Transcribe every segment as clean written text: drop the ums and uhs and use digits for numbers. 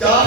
4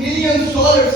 $1,000,000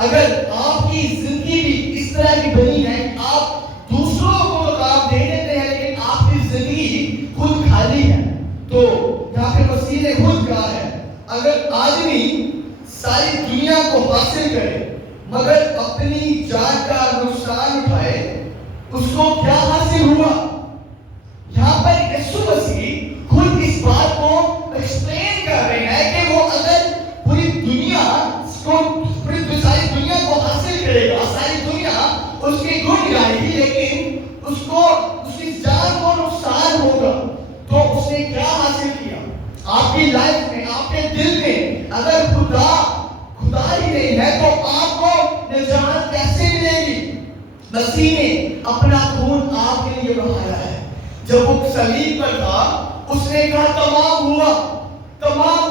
اگر آپ کی زندگی بھی اس طرح کی بنی ہے کہ آپ دوسروں کو تو کام دے دیتے ہیں لیکن آپ کی زندگی خود خالی ہے، تو یہاں پہ مسیح نے خود کہا ہے اگر آدمی ساری دنیا کو حاصل کرے مگر اپنی جان کا نقصان اٹھائے اس کو کیا حاصل ہوا؟ یہاں پر یسوع مسیح خود اس بات کو ایکسپلین کر رہے ہیں کہ وہ اگر پوری دنیا ساری دنیا کو حاصل کرے گا، ساری دنیا اس کی گن گائے گی لیکن اس کو اس کی جان کو نقصان ہوگا، تو اس نے کیا حاصل کیا؟ آپ کی لائف میں، آپ کے دل میں اگر خدا ہی نہیں ہے تو آپ کو نجات کیسے ملے گی؟ مسیح نے اپنا خون آپ کے لیے بہایا ہے۔ جب وہ صلیب پر تھا اس نے کہا تمام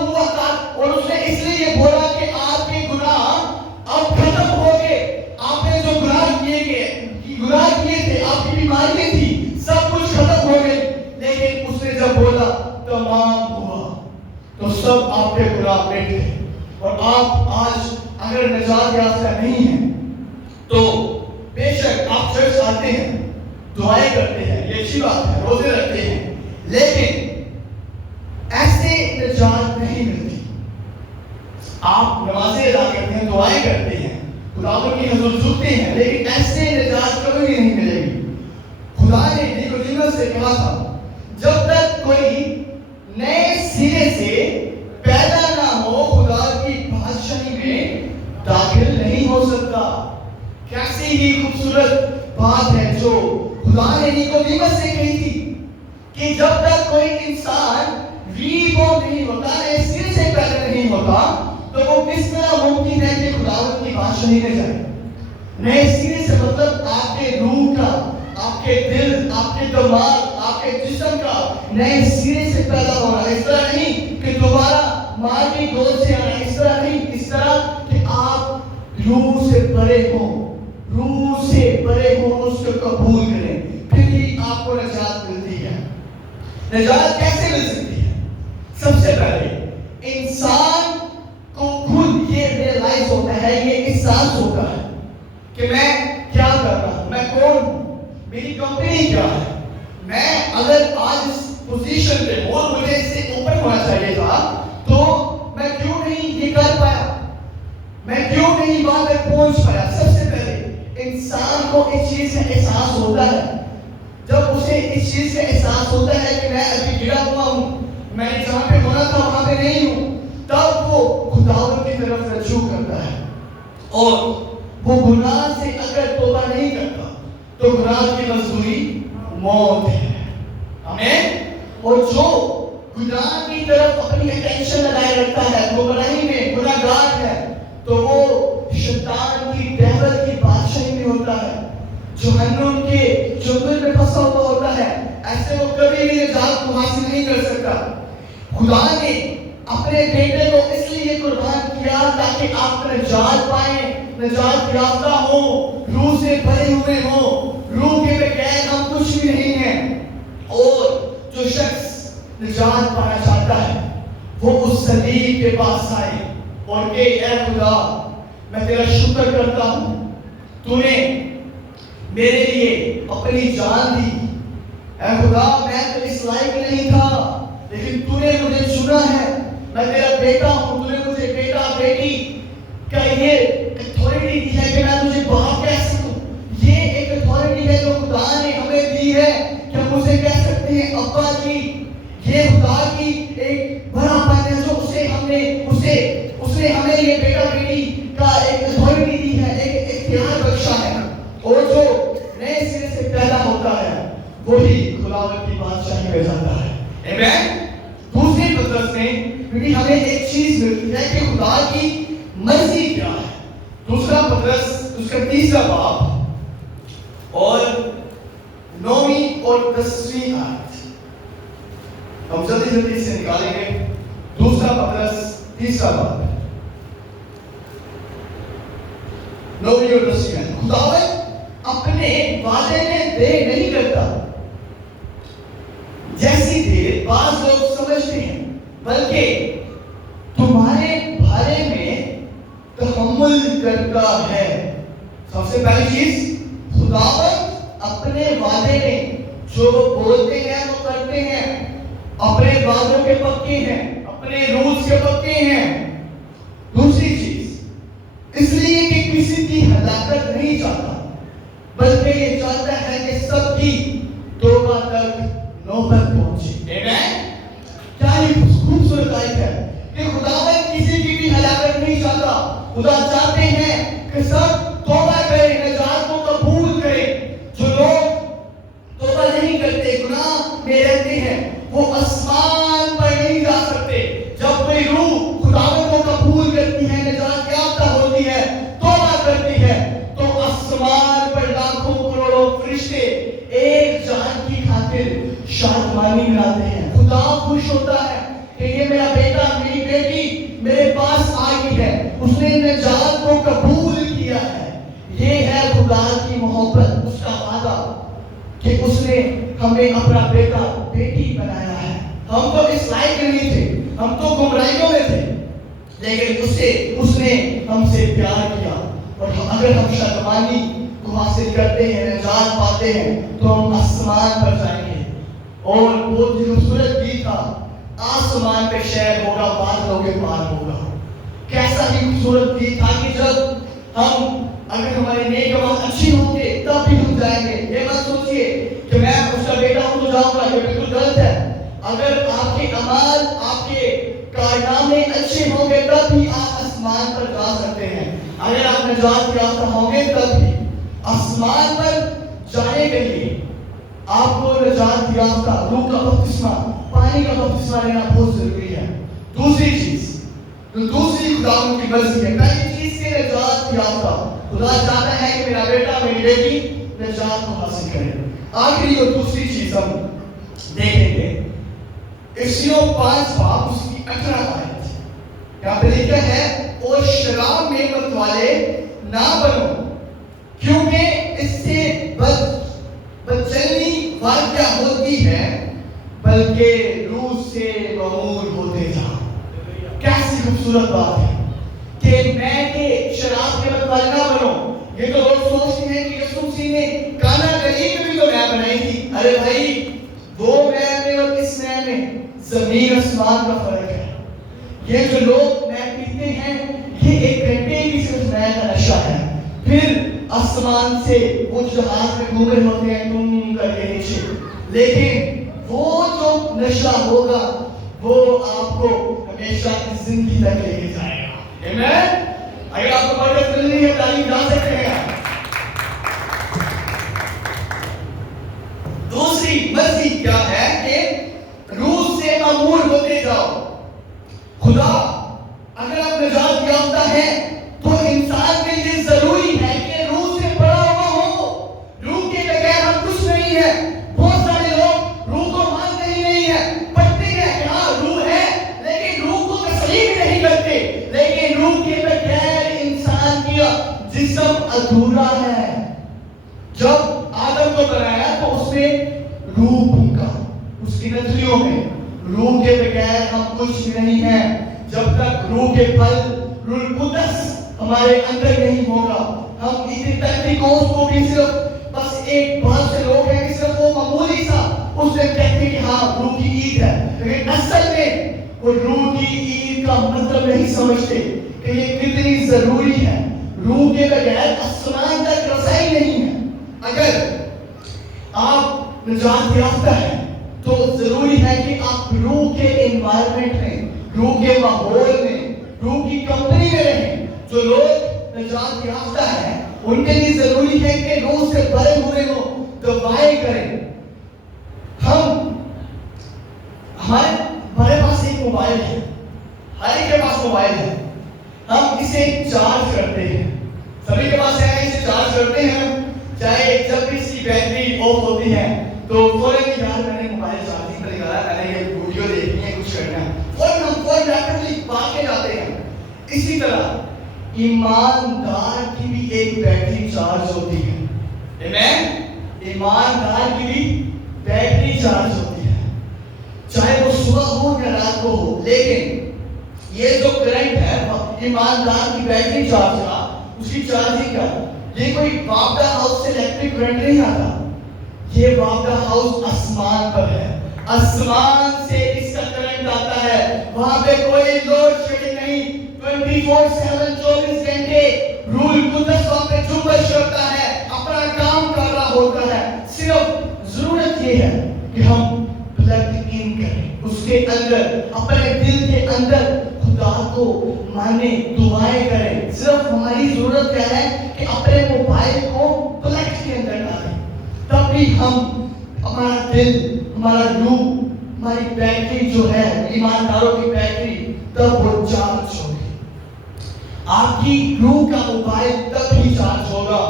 ہوا تھا، اور اس نے اس لیے یہ بولا کہ آپ کے گناہ اب ختم ہو گئے، آپ نے جو گناہ کیے تھے، آپ کی بیماریاں تھی، سب کچھ ختم ہو گئی، لیکن اس نے جب بولا تمام ہوا تو سب آپ کے گناہ مٹ گئے۔ اور آپ آج اگر نجات یافتہ نہیں ہیں تو بے شک آپ چرچ آتے ہیں، دعائیں کرتے ہیں، یہ اچھی بات ہے، روزے رکھتے ہیں، لیکن ایسے نجات نہیں ملتی۔ آپ نمازیں ادا کرتے ہیں، دعائیں کرتے ہیں، خداوند کی حضور جھکتے ہیں، لیکن ایسے نجات کبھی بھی نہیں ملے گی۔ خدا نے نیکوڈیمس سے کہا تھا جب تک کوئی نئے سرے سے پیدا نہ ہو خدا کی بادشاہی میں داخل نہیں ہو سکتا۔ کیسی ہی خوبصورت بات ہے جو خدا نے نیکوڈیمس سے کہی تھی کہ جب تک کوئی انسان ری بورن نہیں ہوتا، نئے سرے سے پیدا نہیں ہوتا، تو وہ کس طرح ممکن ہے کہ خداوند کی بادشاہی میں جائے؟ نئے سرے سے مطلب آپ کے روح کا، آپ کے دل، آپ کے دماغ، آپ کے جسم کا نئے سرے سے پیدا ہونا۔ اس طرح نہیں کہ دوبارہ ماں کی گود سے آنا، اس طرح نہیں، اس طرح کہ آپ روح سے بڑے ہوں، اس کو قبول کریں، پھر ہی آپ کو نجات ملتی ہے۔ نجات کیسے مل سکتی ہے؟ سب سے پہلے انسان کو خود یہ ریئلائز ہوتا ہے، یہ احساس ہوتا ہے کہ میں کیا کر رہا ہوں، میں کون ہوں، میری کمپنی کیا ہے۔ میں اگر آج اس پوزیشن پہ ہوں اور مجھے اس سے اوپر ہونا چاہیے تھا تو میں کیوں نہیں یہ کر پایا، میں کیوں نہیں وہاں تک پہنچ پایا؟ سب سے پہلے انسان کو اس چیز کا احساس ہوتا ہے، جب اسے اس چیز کا احساس ہوتا ہے کہ میں ابھی گرا ہوا ہوں، میں جہاں پہ ہونا تھا وہاں پہ نہیں ہوں، تب وہ خداوند کی طرف رجوع کرتا ہے، اور وہ گناہ سے اگر توبہ نہیں کرتا تو گناہ کی مزدوری موت ہے۔ آمین۔ اور جو گناہ کی طرف اپنی اٹینشن لگائے رکھتا ہے، وہ گناہی میں گناہ گار ہے، تو وہ شیطان کی ڈیول کی بادشاہی میں ہوتا ہے، جہنم کے جنگل میں پھنسا ہوا ہوتا ہے، ایسے وہ کبھی بھی نجات کو حاصل نہیں کر سکتا۔ خدا نے اپنے بیٹے کو اس لیے قربان کیا تاکہ آپ نجات پائیں، نجات یافتہ ہوں، روح سے بھرے ہوئے ہوں۔ روح کے بغیر ہم کچھ بھی نہیں ہیں، اور جو شخص نجات پانا چاہتا ہے وہ اس صلیب کے پاس آئے اور کہ اے خدا میں تیرا شکر کرتا ہوں، تو نے میرے لیے اپنی جان دی۔ اے خدا میں تو اس لائق نہیں تھا لیکن تو نے مجھے چنا ہے، میں تیرا بیٹا ہوں، تو نے مجھے بیٹا بیٹی کا یہ اتھارٹی دی ہے کہ میں تجھے باپ کہہ سکوں۔ یہ ایک اتھارٹی ہے جو خدا نے ہمیں دی ہے کہ ہم اسے کہہ سکتے ہیں ابا جی۔ یہ خدا کی ایک بڑا پن ہے جو اسے ہمیں یہ بیٹا بیٹی کا ایک اتھارٹی دی ہے، ایک اختیار بخشا ہے، اور جو نئے سرے سے پیدا ہوتا ہے وہی خداوند کی بادشاہی میں جاتا ہے۔ آمین۔ دوسری پترس میں کیونکہ ہمیں ایک چیز ملتی ہے کہ خدا کی مرضی کیا ہے۔ دوسرا پترس اس کا 3 باب اور 9 اور 10 آیت ہم جلدی سے نکالیں گے۔ دوسرا پترس 3 باب 9 اور 10 آیت۔ خداوند اپنے وعدے میں دیر نہیں کرتا جیسی دیر بعض لوگ سمجھتے ہیں، بلکہ تمہارے بارے میں تحمل عمل کرتا ہے. سب سے پہلی چیز خداوند اپنے وعدے میں جو بولتے ہیں وہ کرتے ہیں. اپنے وعدوں کے پکے ہیں, اپنے رولز کے پکے ہیں. دوسری چیز اس لیے کہ کسی کی ہلاکت نہیں چاہتا بلکہ یہ چاہتا ہے کہ سب کی توبہ تک نوبت پہنچے. آمین. کیا یہ خوبصورت آیت ہے کہ خداوند کسی کی بھی ہلاکت نہیں چاہتا. خدا چاہتے ہیں کہ سب توبہ کریں, نجات کو قبول کریں. جو لوگ توبہ نہیں کرتے, گناہ میں رہتے ہیں, وہ آسمان پر نہیں جا سکتے. جب کوئی روح خداوند کو قبول کرتی ہے, نجات یافتہ ہوتی ہے, توبہ کرتی ہے, تو آسمان پر لاکھوں کروڑوں فرشتے ایک جان کی خاطر شادمانی مناتے ہیں. خدا خوش ہوتا ہے کہ یہ میرا بیٹا, میری بیٹی میرے پاس آئی ہے, اس نے نجات کو قبول کیا ہے. یہ ہے خدا کی محبت, اس کا وعدہ کہ اس نے ہمیں اپنا بیٹا بیٹی بنایا ہے. ہم تو اس لائق نہیں تھے, ہم تو گمراہیوں میں تھے, لیکن اس نے ہم سے پیار کیا. اور اگر ہم شادمانی کو حاصل کرتے ہیں, نجات پاتے ہیں, تو ہم آسمان پر جائیں گے. اور وہ خوبصورت گیت تھا, آسمان پہ شہر ہوگا, بادلوں کے پار ہوگا. کیسا ہی خوبصورت گیت تھا کہ جب ہم اگر ہمارے نیک اعمال اچھی ہوں گے تب بھی ہم جائیں گے. یہ مت سوچئے کہ میں اس کا بیٹا ہوں تو جاؤں گا, یہ بالکل غلط ہے. اگر آپ کے اعمال, آپ کے کارنامے اچھے ہوں گے تب بھی آپ آسمان پر جا سکتے ہیں. اگر آپ نجات یافتہ ہوں گے تب بھی. آسمان پر جانے کے لیے آپ کو نجات یافتہ روح کا بپتسمہ, پانی کا بپتسمہ لینا بہت ضروری ہے. دوسری چیز, دوسری خداوند کی مرضی ہے. پہلی چیز کہ نجات یافتہ, خدا چاہتا ہے کہ میرا بیٹا, میری بیٹی نجات کو حاصل کرے. آخری اور دوسری چیز ہم دیکھیں گے افسیوں 5 باب اس کی 18 آیت. یہاں پہ لکھا ہے, اور شراب میں مت والے نہ بنو کیونکہ اس سے بدچلنی واقع ہوتی ہے, بلکہ روح سے معمور ہوتے جاؤ. کیسی خوبصورت بات ہے کہ میں کہ شراب کے مت والے نہ بنو. یہ تو لوگ سوچتے ہیں کہ یسوع مسیح نے کانا گلیل میں بھی تو میں بنائی تھی. ارے بھائی, وہ میں میں اور اس میں زمین آسمان کا فرق ہے. یہ جو لوگ میں پیتے ہیں یہ 1 گھنٹے کی صرف میں کا نشہ ہے, پھر آسمان سے وہ جہاز میں گھوم رہے ہوتے ہیں تم کر کے نیچے. لیکن وہ جو نشہ ہوگا وہ آپ کو ہمیشہ کی زندگی تک لے کے جائے گا. آمین. اگر آپ کو برکت ملنی ہے, تعلیم جا سکتے ہیں. دوسری مرضی کیا ہے کہ روح سے معمور ہوتے جاؤ. خدا اگر آپ نجات یافتہ ہیں تو انسان کے لیے ضروری ہے کہ روح سے بڑا ہوا ہو. روح کے بغیر ہم کچھ نہیں ہے. بہت سارے لوگ روح کو مانتے ہی نہیں ہیں, پڑھتے ہیں کہ ہاں روح ہے, لیکن روح کو تسلیم نہیں کرتے. لیکن روح کے بغیر انسان کا جسم ادھورا ہے. جب آدم کو بنایا تو اس میں روح پھونکا, اس کی نتھلیوں میں. روح کے بغیر ہم کچھ نہیں ہیں. جب تک روح کے پھل, روح القدس ہمارے اندر نہیں ہوگا. ہم پینتیکوست کو بھی صرف بس ایک بات سے لوگ ہیں کہ صرف وہ معمولی سا اس نے کہتے ہیں کہ ہاں روح کی عید ہے, لیکن اصل میں وہ روح کی عید کا مطلب نہیں سمجھتے کہ یہ کتنی ضروری ہے. روح کے بغیر آسمان تک رسائی نہیں ہے. اگر آپ نجات یافتہ ہیں تو ضروری ہے کہ آپ روح کے انوائرمنٹ میں, روح کے ماحول میں, روح کی کمپنی میں رہیں. جو لوگ نجات یافتہ ہیں ان کے لیے ضروری ہے کہ روح سے بھرے ہوئے ہوں, دعائیں کریں. ہمارے پاس ایک موبائل ہے, ہر ایک کے پاس موبائل ہے. ہم اسے چارج کرتے ہیں, سبھی کے پاس ہے, اسے چارج کرتے ہیں. چاہے جب بھی اس کی بیٹری آف ہوتی ہے تو فوراً یار میں نے موبائل چارجنگ پر لگایا, میں نے یہ ویڈیو دیکھنی ہے, کچھ کرنا ہے, فوراً ہم ریپیڈلی بھاگ کے جاتے ہیں. اسی طرح ایماندار کی بھی ایک بیٹری چارج ہوتی ہے. آمین. ایماندار کی بھی بیٹری چارج ہوتی ہے, چاہے وہ صبح ہو یا رات کو ہو. لیکن یہ جو کرنٹ ہے ایماندار کی بیٹری چارج کا اس کی چارجنگ کا. یہ کوئی وابڈا ہاؤس سے الیکٹرک کرنٹ نہیں آتا. یہ وابڈا ہاؤس آسمان پر ہے. آسمان سے اس کا کرنٹ آتا ہے. وہاں پہ کوئی لوڈ شیڈنگ نہیں. 24/7 24 گھنٹے روح القدس وہاں پہ جنبش کرتا ہے, اپنا کام کر رہا ہوتا ہے. صرف ضرورت یہ ہے کہ ہم پلگ ان کریں اس کے اندر, اپنے دل کے اندر خدا کو مانے, دعائیں کریں. صرف ہماری ضرورت کیا ہے کہ اپنے موبائل کو پلگ کے اندر ڈالیں, تب بھی ہمارا دل, ہمارا روح, ہماری بیٹری جو ہے ایمانداروں کی بیٹری, تب وہ چارج ہوگی. آپ کی روح کا موبائل تب ہی چارج ہوگا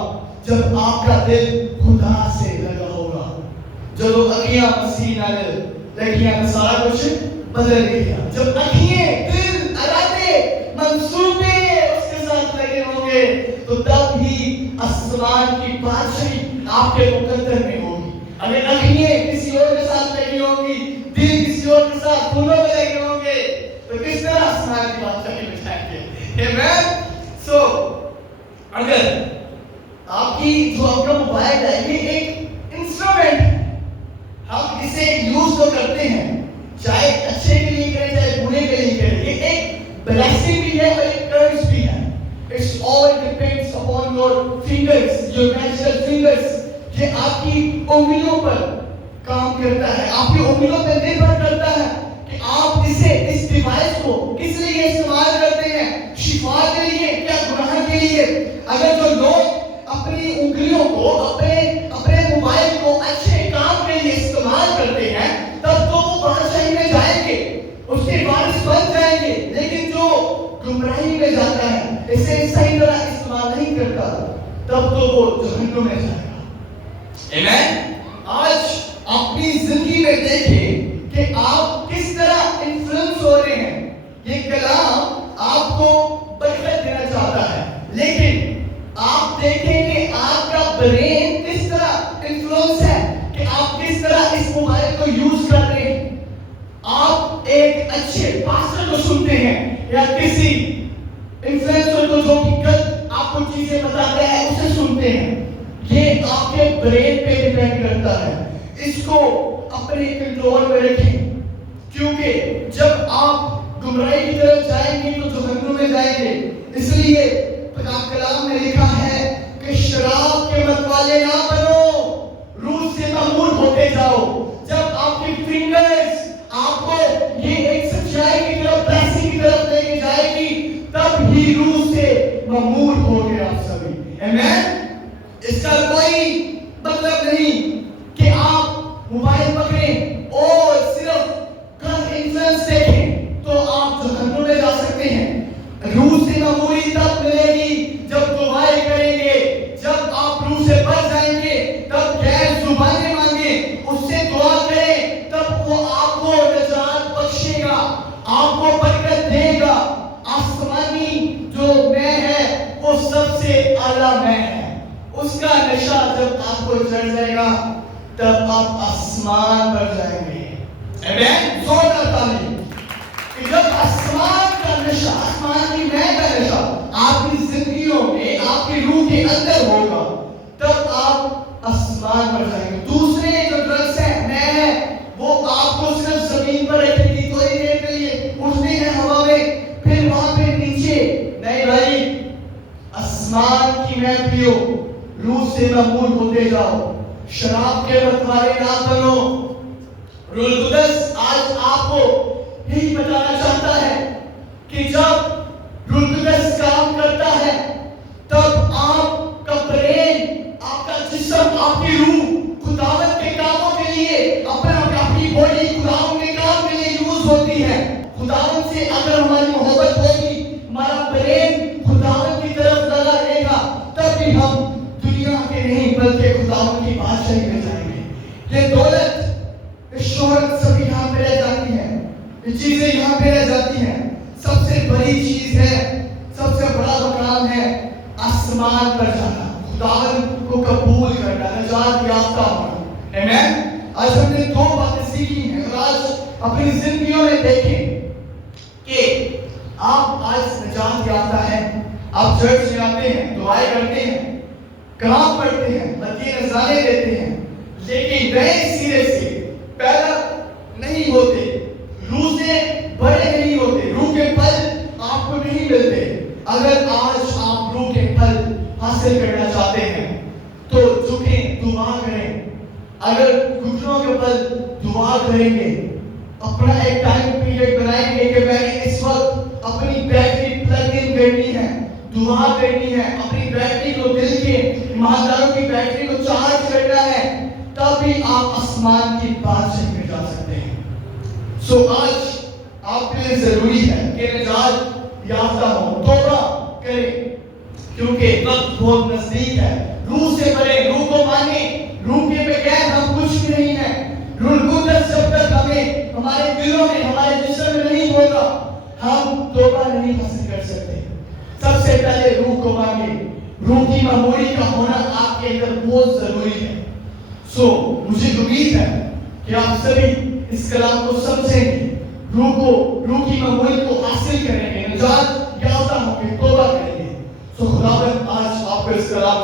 جب آپ کا دل خدا سے لگا ہوگا. جب اکھیاں مسیح نہ لگیاں تو سارا کچھ بدل گیا. جب اکھییں, دل, ارادے, منصوبے اس کے ساتھ لگے ہوں گے تو تب ہی آسمان کی بادشاہی آپ کے مقدر میں ہوگی. اگر اکھییں کسی اور کے ساتھ لگی ہوں گی, دل کسی اور کے ساتھ دونوں میں لگے ہوں گے, تو کس طرح آسمان کی بادشاہی میں جائیں گے؟ Amen. So, اگر آپ کی جو آپ کا موبائل ہے یہ ایک انسٹرومنٹ ہے, ہم اسے یوز تو کرتے ہیں, چاہے اچھے کے لیے کریں چاہے برے کے لیے کریں. یہ ایک بلیسنگ بھی ہے اور ایک کرس بھی ہے. It's all depends upon your fingers, your natural fingers. یہ آپ کی انگلیوں پر کام کرتا ہے, آپ کی انگلیوں پر نربھر کرتا ہے کہ آپ اسے, اس ڈیوائس کو کس لیے استعمال کرتے ہیں. شفا کے لیے, کیا گناہ کے لیے. اگر جو لوگ اپنی انگلیوں کو, اپنے موبائل کو اچھے کام کے لیے استعمال کرتے ہیں تب تو وہ بادشاہی میں جائیں گے, اس کے وارث بن جائیں گے. لیکن جو گمراہی میں جاتا ہے, اسے صحیح طرح استعمال نہیں کرتا, تب تو وہ جہنم میں جائے گا. آمین. آج اپنی زندگی میں دیکھیں کہ آپ کس طرح انفلوئنس ہو رہے ہیں. یہ کلام آپ کو برکت دینا چاہتا ہے, لیکن آپ دیکھیں کہ آپ کا برین کس طرح انفلوئنس ہے, کہ آپ کس طرح اس موبائل کو یوز کر رہے ہیں. آپ ایک اچھے پاسٹر کو سنتے ہیں یا کسی انفلوئنسر کو جو کہ غلط آپ کو چیزیں بتاتے ہیں اسے سنتے ہیں. یہ آپ کے برین پہ ڈیپینڈ کرتا ہے. اس کو اپنے کنٹرول میں رکھیں, کیونکہ جب آپ گمراہی کی طرف جائیں گے تو جہنم میں جائیں گے. اس لیے کلام میں لکھا ہے کہ شراب کے مت والے نہ بنو, روح سے معمور ہوتے جاؤ. جب آپ کی فنگرز آپ کو یہ ایک سچائی کی طرف, بلیسنگ کی طرف لے کے جائے گی, تب ہی روح سے معمور ہو گے آپ سبھی. آمین. اس کا کوئی مطلب نہیں کہ آپ موبائل پکڑیں اور صرف غلط انفلوئنس دیکھیں تو آپ جہنم میں جا سکتے ہیں. روح سے معمولی تب ملے گی جب دعائیں کریں گے, جب آپ روح سے بچ جائیں گے, تب غیر زبانیں مانگیں, اس سے دعا کریں, تب وہ آپ کو نجات بخشے گا, آپ کو برکت دے گا. آسمانی جو میں ہے وہ سب سے اعلیٰ میں ہے. اس کا نشہ جب آپ کو چڑھ جائے گا تب آپ آسمان پر جائیں گے. آمین. زوردار تعلیم کہ جب آسمان کا نشہ, آسمان کی میں کا نشہ آپ کی زندگیوں میں, آپ کی روح کے اندر ہوگا, تب آپ آسمان پر جائیں گے. دوسرے جو ڈرگس ہیں, میں ہے, وہ آپ کو صرف زمین پر رکھیں گی تھوڑی دیر کے لیے, اٹھنے ہیں ہوا میں, پھر وہاں پہ نیچے. نہیں بھائی, آسمان کی میں پیو, روح سے معمول ہوتے جاؤ, شراب کے مت والے نہ بنو. روح القدس آج آپ کو یہی بتانا چاہتا ہے کہ جب روح القدس کام کرتا ہے تب آپ کا برین, آپ کا جسم, آپ کی روح خداوند کے کاموں کے لیے, اپنی باڈی خداوند کے کام کے لیے یوز ہوتی ہے. خداوند سے اگر ہماری محبت ہوگی, ہمارا برین خداوند کی طرف لگا رہے گا, تب بھی ہم دنیا کے نہیں بلکہ خداوند کی بادشاہی میں جائیں گے. یہ دولت, یہ شہرت سب یہاں پہ رہ جاتی ہے, یہ چیزیں یہاں پہ رہ جاتی ہیں. سب سے بڑی چیز ہے, سب سے بڑا مقام ہے آسمان پر جانا, خداوند کو قبول کرنا, نجات یافتہ ہونا. آمین. آج ہم نے دو باتیں سیکھی ہیں, اور آج اپنی زندگیوں میں دیکھیں کہ آپ آج نجات یافتہ ہیں, آپ چرچ میں آتے ہیں، دعائیں کرتے ہیں، کلام پڑھتے ہیں، مدیح نذرانے دیتے ہیں، لیکن نئے سرے سے پیدا نہیں ہوتے، روح سے بڑے نہیں ہوتے، روح کے پھل آپ کو نہیں ملتے۔ اگر آج آپ روح کے پھل حاصل کرنا چاہتے ہیں تو جھکیں، دعا کریں۔ اگر گھٹنوں کے پھل دعا کریں گے، اپنا ایک ٹائم پیریڈ بنائیں گے کہ میں نے اس وقت اپنی بیٹری پلگ ان کرنی ہے، دعا کرنی ہے، اپنی بیٹری کو، دل کے ایمانداروں کی بیٹری کو چارج کرنا ہے، تبھی آپ آسمان کی بادشاہی میں جا سکتے ہیں۔ سو آج آپ کے لیے ضروری ہے کہ نجات یافتہ ہوں، توبہ کریں، کیونکہ وقت بہت نزدیک ہے۔ روح سے بھریں، روح کو مانیں، روح کے بغیر ہم کچھ بھی نہیں ہیں۔ روح القدس جب تک ہمیں ہمارے دلوں میں، ہمارے جسم میں نہیں ہوگا، ہم توبہ نہیں حاصل کر سکتے۔ سب سے پہلے روح کو مانگیں، روح کی معموری کا ہونا آپ کے اندر بہت ضروری ہے۔ سو مجھے امید ہے کہ آپ سبھی اس کلام کو سمجھیں گے، روح کی معموری کو حاصل کریں گے، نجات یافتہ ہوں گے، توبہ کریں گے۔ سو خداوند آج آپ کو اس کلام